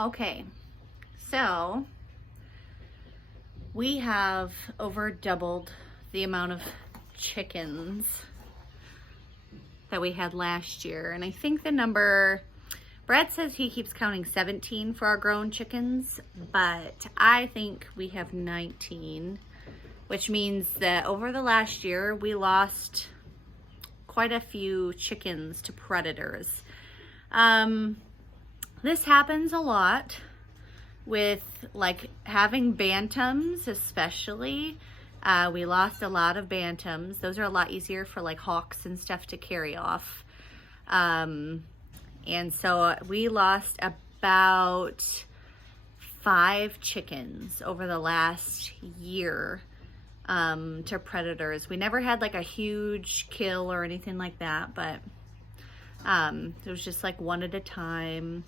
Okay, so we have over doubled the amount of chickens that we had last year. And I think the number, Brad says he keeps counting 17 for our grown chickens, but I think we have 19, which means that over the last year, we lost quite a few chickens to predators. This happens a lot with like having bantams, especially. We lost a lot of bantams. Those are a lot easier for like hawks and stuff to carry off. And so we lost about 5 chickens over the last year to predators. We never had like a huge kill or anything like that, but it was just like one at a time.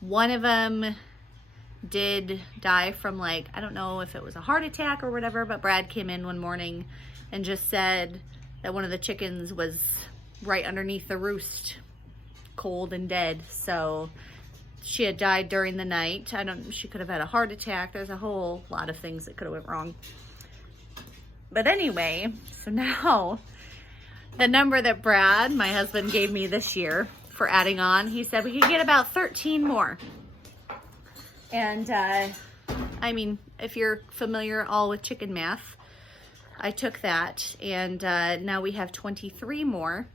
One of them did die from like, I don't know if it was a heart attack or whatever, but Brad came in one morning and just said that one of the chickens was right underneath the roost, cold and dead. So she had died during the night. She could have had a heart attack. There's a whole lot of things that could have went wrong. But anyway, so now the number that Brad, my husband, gave me this year for adding on, he said we could get about 13 more. And I mean, if you're familiar all with chicken math, I took that, and now we have 23 more.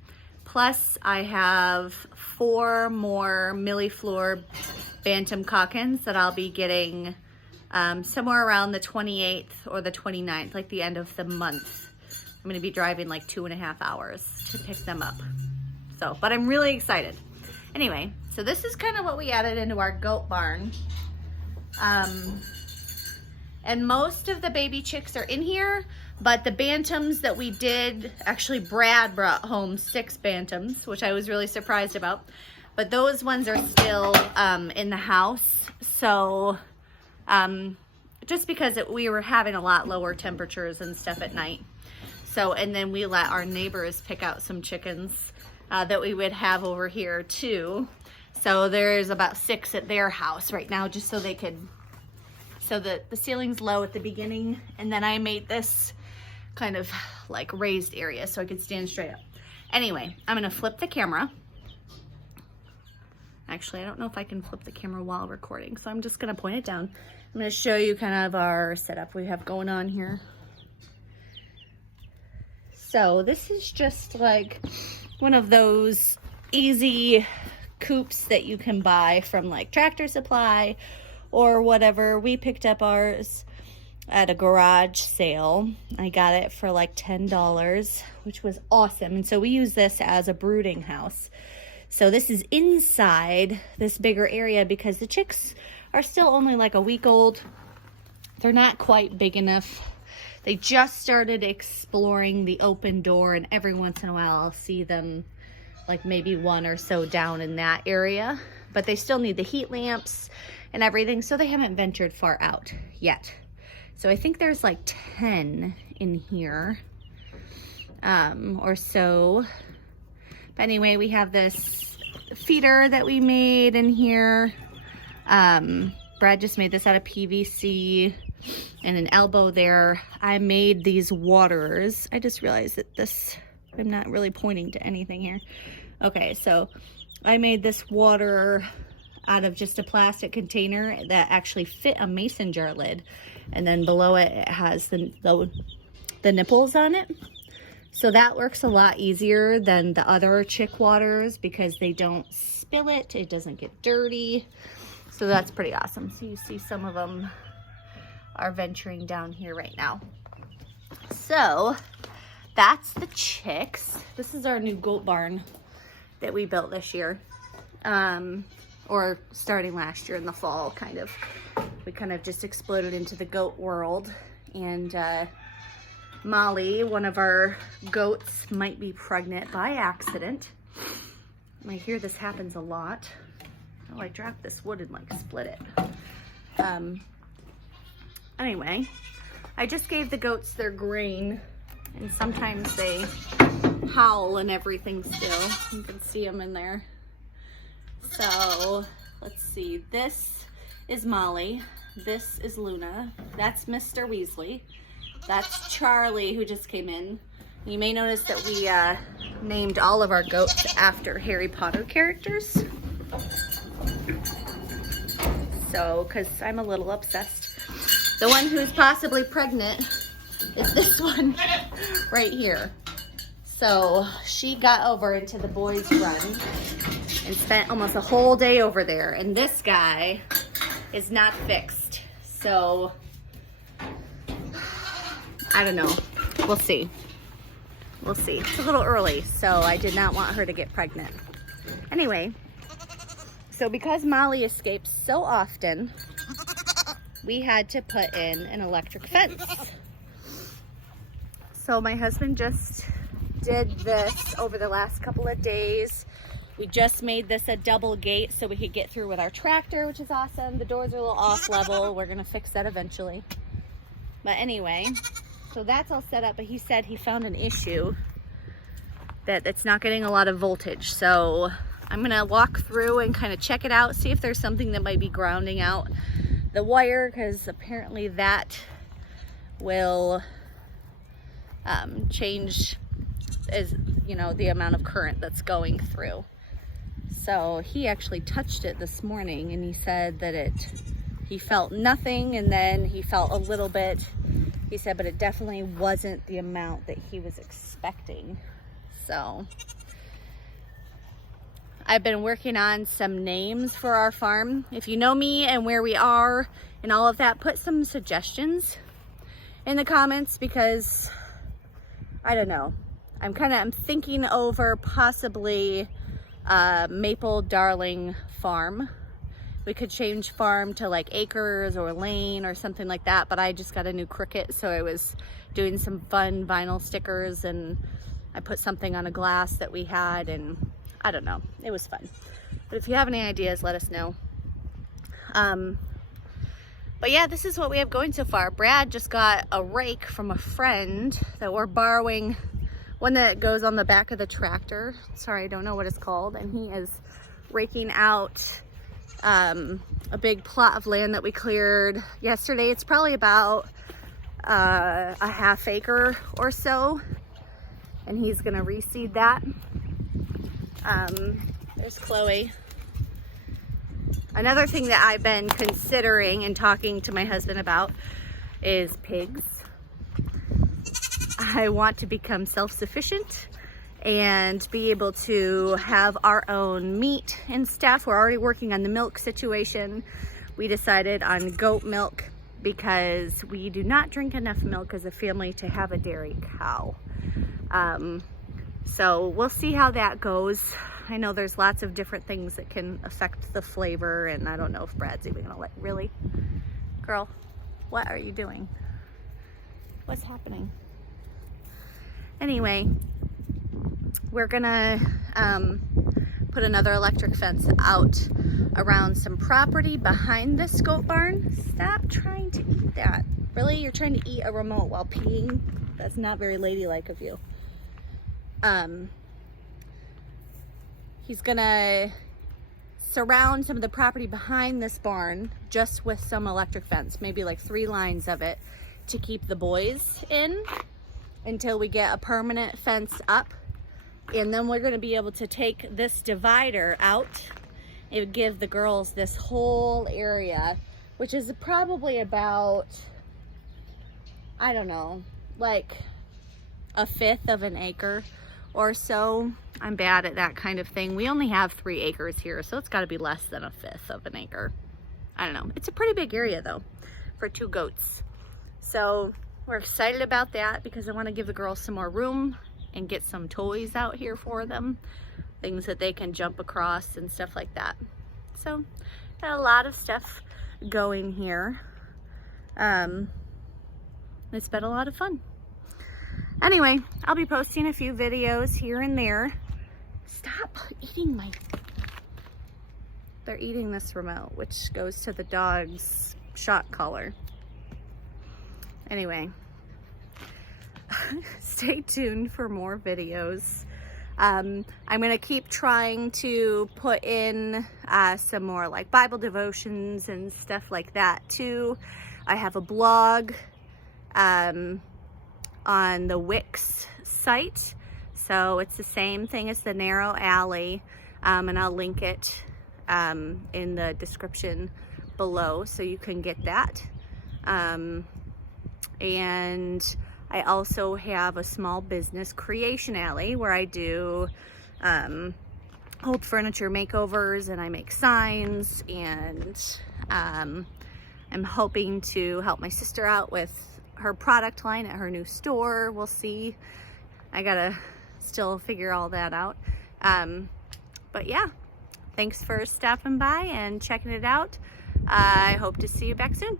Plus I have 4 more millifleur bantam cockins that I'll be getting somewhere around the 28th or the 29th, like the end of the month. I'm gonna be driving like 2.5 hours to pick them up. So, but I'm really excited. Anyway, so this is kind of what we added into our goat barn. And most of the baby chicks are in here, but the bantams that we did, actually Brad brought home 6 bantams, which I was really surprised about. But those ones are still in the house. So just because we were having a lot lower temperatures and stuff at night. So, and then we let our neighbors pick out some chickens that we would have over here too. So there's about 6 at their house right now, just so they could, so the ceiling's low at the beginning, and then I made this kind of like raised area so I could stand straight up. Anyway, I'm gonna flip the camera. Actually, I don't know if I can flip the camera while recording, so I'm just gonna point it down. I'm gonna show you kind of our setup we have going on here. So this is just like one of those easy coops that you can buy from like Tractor Supply or whatever. We picked up ours at a garage sale. I got it for like $10, which was awesome. And so we use this as a brooding house. So this is inside this bigger area because the chicks are still only like a week old. They're not quite big enough. They just started exploring the open door, and every once in a while I'll see them like maybe 1 or so down in that area, but they still need the heat lamps and everything, so they haven't ventured far out yet. So I think there's like 10 in here or so. But anyway, we have this feeder that we made in here. Brad just made this out of PVC and an elbow there. I made these waterers. I just realized that I'm not really pointing to anything here. Okay, so I made this water out of just a plastic container that actually fit a mason jar lid. And then below it, it has the nipples on it. So that works a lot easier than the other chick waters because they don't spill it. It doesn't get dirty. So that's pretty awesome. So you see some of them are venturing down here right now. So that's the chicks. This is our new goat barn that we built this year, or starting last year in the fall, kind of. We kind of just exploded into the goat world, and Molly, one of our goats, might be pregnant by accident. I hear this happens a lot. Oh, I dropped this wood and like split it. Anyway, I just gave the goats their grain, and sometimes they howl and everything still. You can see them in there. So let's see, this is Molly. This is Luna. That's Mr. Weasley. That's Charlie, who just came in. You may notice that we named all of our goats after Harry Potter characters. So, because I'm a little obsessed. The one who's possibly pregnant is this one right here. So she got over into the boys' run and spent almost a whole day over there. And this guy is not fixed. So I don't know. We'll see. We'll see. It's a little early, so I did not want her to get pregnant. Anyway, so because Molly escapes so often, we had to put in an electric fence. So my husband just did this over the last couple of days. We just made this a double gate so we could get through with our tractor, which is awesome. The doors are a little off level. We're gonna fix that eventually. But anyway, so that's all set up, but he said he found an issue that it's not getting a lot of voltage. So I'm gonna walk through and kind of check it out, see if there's something that might be grounding out the wire, because apparently that will change, as you know, the amount of current that's going through. So he actually touched it this morning and he said that he felt nothing, and then he felt a little bit. He said, but it definitely wasn't the amount that he was expecting. So I've been working on some names for our farm. If you know me and where we are and all of that, put some suggestions in the comments, because I don't know. I'm thinking over possibly Maple Darling Farm. We could change farm to like Acres or Lane or something like that, but I just got a new Cricut, so I was doing some fun vinyl stickers, and I put something on a glass that we had, and I don't know, it was fun. But if you have any ideas, let us know. But yeah, this is what we have going so far. Brad just got a rake from a friend that we're borrowing, one that goes on the back of the tractor. Sorry, I don't know what it's called. And he is raking out a big plot of land that we cleared yesterday. It's probably about a half acre or so, and he's gonna reseed that. There's Chloe. Another thing that I've been considering and talking to my husband about is pigs. I want to become self-sufficient and be able to have our own meat and stuff. We're already working on the milk situation. We decided on goat milk because we do not drink enough milk as a family to have a dairy cow. So we'll see how that goes. I know there's lots of different things that can affect the flavor, and I don't know if Brad's even gonna let, really? Girl, what are you doing? What's happening? Anyway, we're gonna put another electric fence out around some property behind this goat barn. Stop trying to eat that. Really? You're trying to eat a remote while peeing? That's not very ladylike of you. He's gonna surround some of the property behind this barn just with some electric fence, maybe like 3 lines of it, to keep the boys in until we get a permanent fence up. And then we're gonna be able to take this divider out. It would give the girls this whole area, which is probably about, I don't know, like 1/5 of an acre or so. I'm bad at that kind of thing. We only have 3 acres here, so it's got to be less than 1/5 of an acre. I don't know. It's a pretty big area though for 2 goats. So we're excited about that because I want to give the girls some more room and get some toys out here for them, things that they can jump across and stuff like that. So got a lot of stuff going here. It's been a lot of fun. Anyway, I'll be posting a few videos here and there. Stop eating my... They're eating this remote, which goes to the dog's shot collar. Anyway, stay tuned for more videos. I'm going to keep trying to put in some more like Bible devotions and stuff like that too. I have a blog on the Wix site, so it's the same thing as the Narrow Alley, and I'll link it in the description below so you can get that. And I also have a small business creation alley where I do old furniture makeovers, and I make signs, and I'm hoping to help my sister out with her product line at her new store. We'll see. I gotta still figure all that out. But yeah, thanks for stopping by and checking it out. I hope to see you back soon.